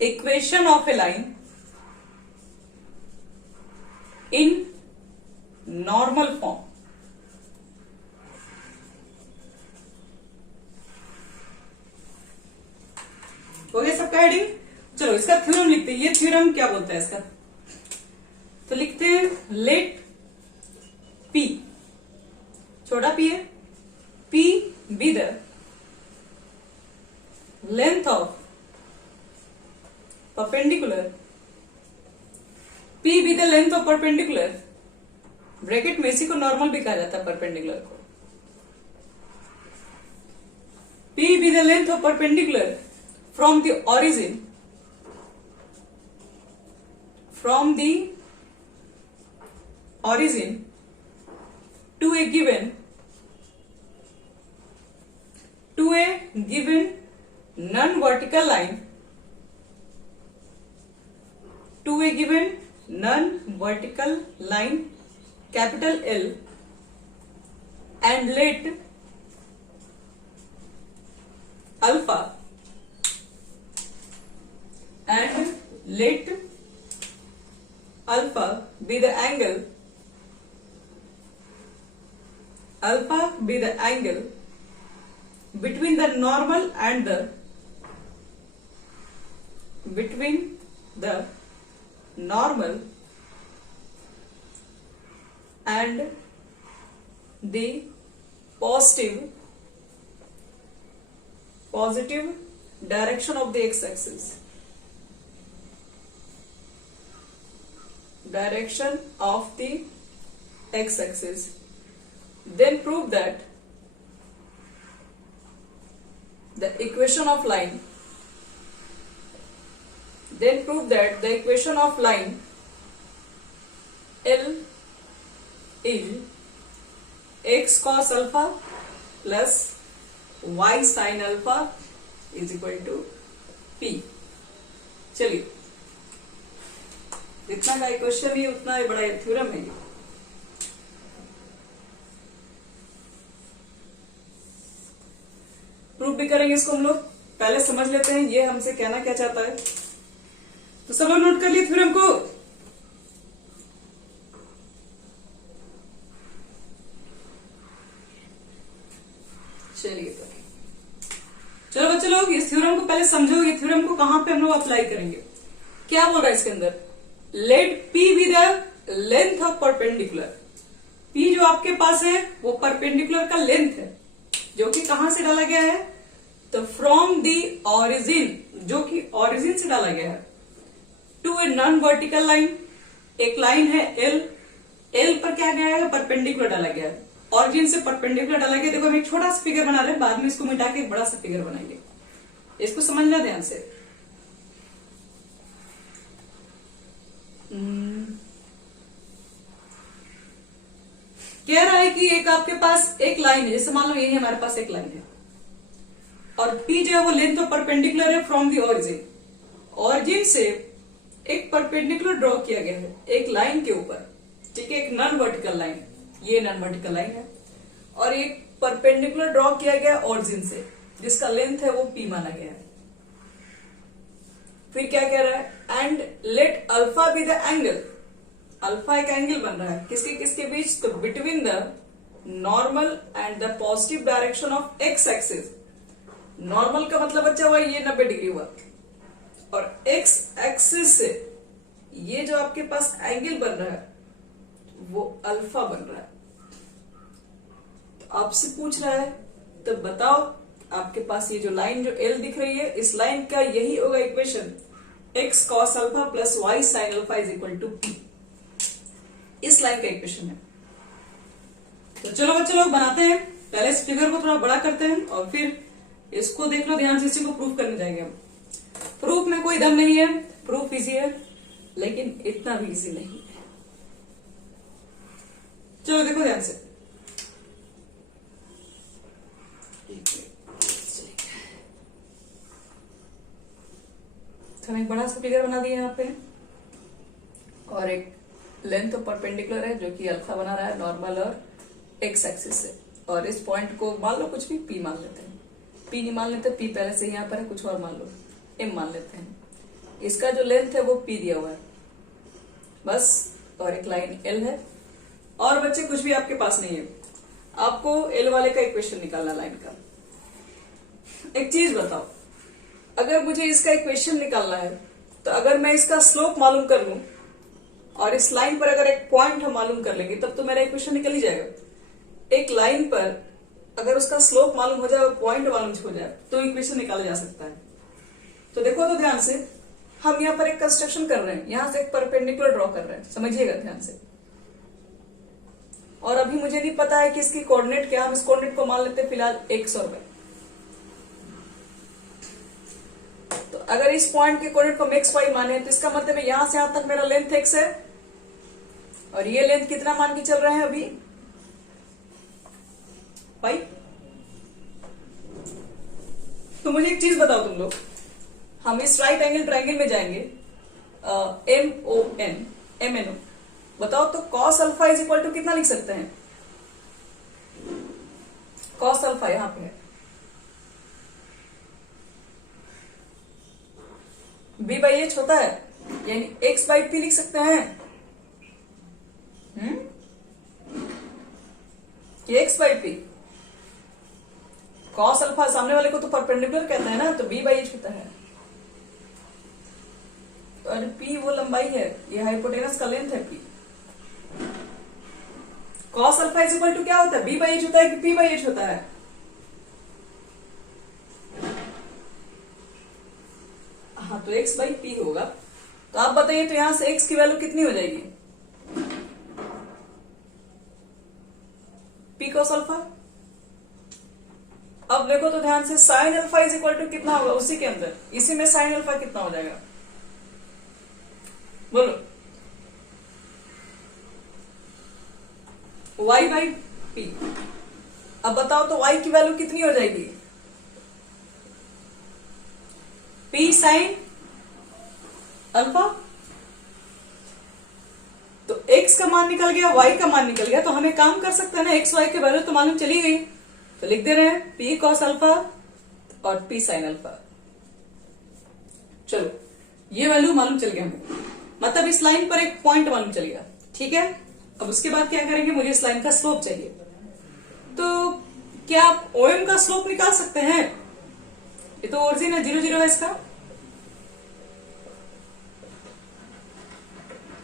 equation of a line in normal form. हो गया सबका हेडिंग। चलो इसका थ्योरम लिखते हैं। ये थ्योरम क्या बोलता है इसका, तो लिखते हैं लेट P, छोटा p है, P be the length of perpendicular, P be the length of perpendicular, bracket में इसी को नॉर्मल भी कहा जाता है परपेंडिकुलर को, P be the length of perpendicular from the origin to a given non-vertical line, to a given non-vertical line capital L, and let alpha be the angle, between the normal and the positive direction of the x-axis. Then prove that the equation of line L is x cos alpha plus y sin alpha is equal to P। चलिए जितना का equation ही उतना ही बड़ा theorem है। Proof भी करेंगे इसको हम लोग, पहले समझ लेते हैं ये हमसे कहना क्या चाहता है। तो सब लोग नोट कर लिए थ्योरम को। चलिए तो चलो बच्चे लोग इस थ्योरम को पहले समझो। ये थ्योरम को कहां पे हम लोग अप्लाई करेंगे, क्या बोल रहा है इसके अंदर, let P be the length of perpendicular. P जो आपके पास है वो परपेंडिकुलर का लेंथ है, जो कि कहां से डाला गया है, तो फ्रॉम दी ऑरिजिन, जो कि ऑरिजिन से डाला गया है, to a non vertical line, एक लाइन है L पर क्या गया है, परपेंडिकुलर डाला गया है, ऑरिजिन से परपेंडिकुलर डाला गया। देखो हम एक छोटा सा फिगर बना रहे हैं, बाद में इसको मिटा के एक बड़ा सा फिगर बनाएंगे, इसको समझना ध्यान से। कह रहा है कि एक आपके पास एक लाइन है, जैसे मान लो यही हमारे पास एक लाइन है, और P जो है वो लेंथ ऑफ परपेंडिकुलर है फ्रॉम दी ऑरिजिन से एक परपेंडिकुलर ड्रॉ किया गया है एक लाइन के ऊपर, ठीक है, एक नॉन वर्टिकल लाइन, ये नॉन वर्टिकल लाइन है, और एक परपेंडिकुलर ड्रॉ किया गया ऑरिजिन से जिसका लेंथ है वो P माना गया है। फिर क्या कह रहा है, and let alpha be the angle, alpha एक एंगल बन रहा है किसके किसके बीच, तो between the normal and the positive direction of x axis. Normal का मतलब बच्चा हुआ ये 90 डिग्री हुआ, और एक्स एक्सिस से ये जो आपके पास एंगल बन रहा है वो अल्फा बन रहा है। तो आपसे पूछ रहा है तो बताओ आपके पास ये जो लाइन जो L दिख रही है, इस लाइन का यही होगा equation, x cos alpha plus y sin alpha is equal to P। इस लाइन का इक्वेशन है। तो चलो बच्चे लोग बनाते हैं, पहले इस फिगर को थोड़ा बड़ा करते हैं और फिर इसको देख लो ध्यान से, इसी को प्रूफ करने जाएंगे हम। प्रूफ में कोई दम नहीं है, प्रूफ इजी है लेकिन इतना भी इजी नहीं है। चलो देखो ध्यान से, तो हम एक बड़ा सा फिगर बना दिया यहाँ पे, और एक लेंथ तो परपेंडिकुलर है जो कि अल्फा बना रहा है नॉर्मल और एक्स एक्सिस से, और इस पॉइंट को मान लो कुछ भी P मान लेते हैं, P नहीं मान लेते, P पहले से यहाँ पर है, कुछ और मान लो M मान लेते हैं। इसका जो लेंथ है वो P दिया हुआ है बस, और एक लाइन L है, और बच्चे कुछ भी आपके पास नहीं है। आपको L वाले का इक्वेशन निकालना लाइन का। एक चीज बताओ, अगर मुझे इसका इक्वेशन निकालना है तो अगर मैं इसका स्लोप मालूम कर लूं और इस लाइन पर अगर एक पॉइंट हम मालूम कर लेंगे तब तो मेरा इक्वेशन निकल ही जाएगा। एक लाइन पर अगर उसका स्लोप मालूम हो जाए और पॉइंट मालूम हो जाए तो इक्वेशन निकाला जा सकता है। तो देखो तो ध्यान से, हम यहाँ पर एक कंस्ट्रक्शन कर रहे हैं, यहां से एक परपेंडिकुलर ड्रॉ कर रहे हैं, समझिएगा ध्यान से। और अभी मुझे नहीं पता है कि इसकी कोऑर्डिनेट क्या, हम इस कोऑर्डिनेट को मान लेते हैं फिलहाल x और y। तो अगर इस पॉइंट के कोऑर्डिनेट को हम x y माने तो इसका मतलब है यहां से यहां तक मेरा लेंथ x है, और ये लेंथ कितना मान के चल रहे हैं अभी y। तो मुझे एक चीज बताओ तुम लोग, हम इस राइट एंगल ट्रायंगल में जाएंगे, MNO, बताओ तो cos alpha is equal to कितना लिख सकते हैं? cos अल्फा यहां पे है B बाई एच होता है, यानी x बाई पी लिख सकते हैं। कि x by P, cos alpha सामने वाले को तो परपेंडिकुलर कहते हैं ना, तो B बाई एच होता है। और P वो लंबाई है, ये हाइपोटेनस का लेंथ है P। cos alpha is equal to क्या होता है? B बाई एच होता है कि P बाई एच होता है? हाँ, तो x बाई P होगा। तो आप बताइए, तो यहां से x की वैल्यू कितनी हो जाएगी? P cos alpha. अब देखो तो ध्यान से, sine alpha is equal to कितना होगा उसी के अंदर, इसी में साइन अल्फा कितना हो जाएगा बोलो? y by P. अब बताओ तो y की वैल्यू कितनी हो जाएगी? p sine alpha. तो x का मान निकल गया, y का मान निकल गया, तो हम एक काम कर सकते हैं ना, x y की वैल्यू तो मालूम चली गई, तो लिख दे रहे हैं p cos अल्फा और p साइन अल्फा। चलो, ये वैल्यू मालूम चल गया हमें, मतलब इस लाइन पर एक पॉइंट मालूम चल गया, ठीक है। अब उसके बाद क्या करेंगे, मुझे इस लाइन का स्लोप चाहिए। तो क्या आप OM का स्लोप निकाल सकते हैं? ये तो ओरिजिन है, 0 0 है इसका।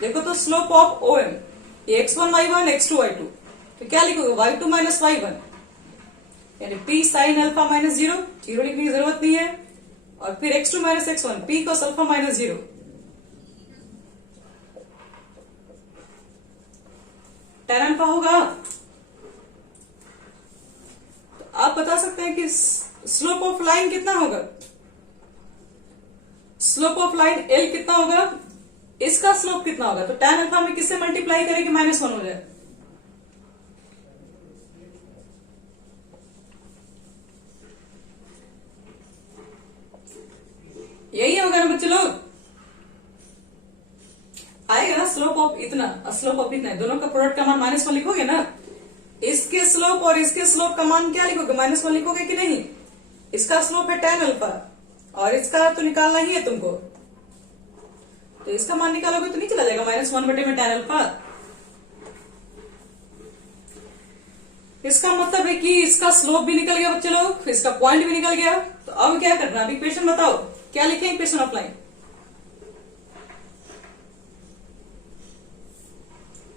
देखो तो स्लोप ऑफ OM, ये x1 y1 x2 y2, तो क्या लिखोगे? y2 माइनस y1, यानी p साइन अल्फा माइनस 0, 0 लिखने की जरूरत नहीं है, और फिर x2 minus x1 p cos alpha minus 0। tan alpha होगा। तो आप बता सकते हैं कि स्लोप ऑफ लाइन कितना होगा? स्लोप ऑफ लाइन L कितना होगा? इसका स्लोप कितना होगा? तो tan अल्फा में किससे मल्टीप्लाई करें कि -1 हो जाए? यही होगा ना बच्चे लोग? आएगा ना स्लोप ऑफ इतना, स्लोप ऑफ इतना, दोनों का प्रोडक्ट का मान -1 लिखोगे ना। इसके स्लोप और इसके स्लोप का मान क्या लिखोगे? -1 लिखोगे कि नहीं? इसका स्लोप है tan अल्फा और इसका तो निकालना ही है तुमको, तो इसका मान निकालोगे तो नहीं चला जाएगा -1 बटे में tan अल्फा। इसका मतलब है कि इसका स्लोप भी निकल गया बच्चे लोग, इसका पॉइंट भी निकल गया। तो अब क्या करना, अभी इक्वेशन बताओ, क्या लिखे equation of line?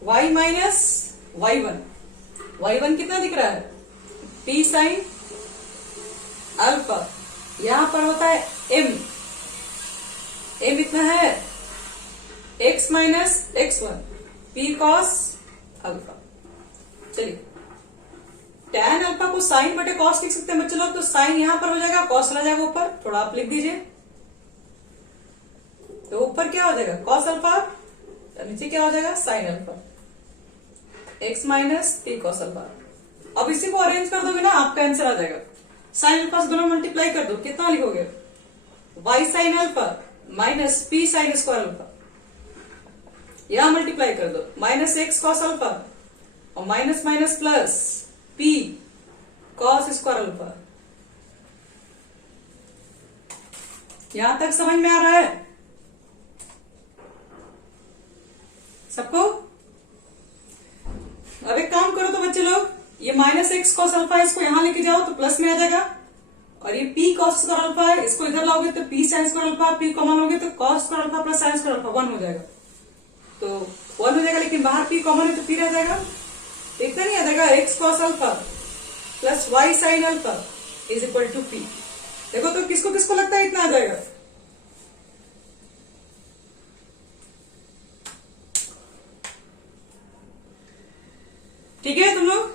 y minus y1 कितना दिख रहा है? p साइन अल्फा, यहां पर होता है m इतना है x minus x1 p cos alpha. चलिए, tan अल्फा को साइन बटे कॉस लिख सकते हैं बच्चे लोग, तो साइन यहां पर हो जाएगा, कॉस रह जाएगा ऊपर, थोड़ा आप लिख दीजिए। तो ऊपर क्या हो जाएगा? कॉस अल्फा, नीचे क्या हो जाएगा? Sine alpha, x minus P cos alpha. अब इसी को अरेंज कर दोगे ना, आपका आंसर आ जाएगा। साइन अल्फा से दोनों मल्टीप्लाई कर दो, कितना लिखोगे? y sine alpha minus P sine square alpha, यहां मल्टीप्लाई कर दो, माइनस x कॉस अल्फा और minus minus plus p cos square alpha. यहां तक समझ में आ रहा है? सबको? अब एक काम करो तो बच्चे लोग, ये माइनस एक्स कॉस अल्फा इसको यहां लेके जाओ तो प्लस में आ जाएगा, और ये पी कॉस स्क्वायर अल्फा है इसको इधर लाओगे तो P sine square alpha, P common लोगे तो cos square alpha plus sine square alpha 1 हो जाएगा। तो 1 हो जाएगा, लेकिन बाहर पी कॉमन है तो पी रह जाएगा, इतना नहीं आ जाएगा x cos alpha plus y sine alpha is equal to P. देखो तो किसको किसको लगता है इतना आ जाएगा? ठीक है तुम लोग?